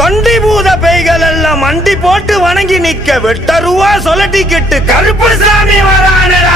சண்டி பூத பேய்கள் எல்லாம் மண்டி போட்டு வணங்கி நிக்க வெட்டருவா ரூபா சொலட்டிக்கிட்டு கருப்பு சாமி வரானடா.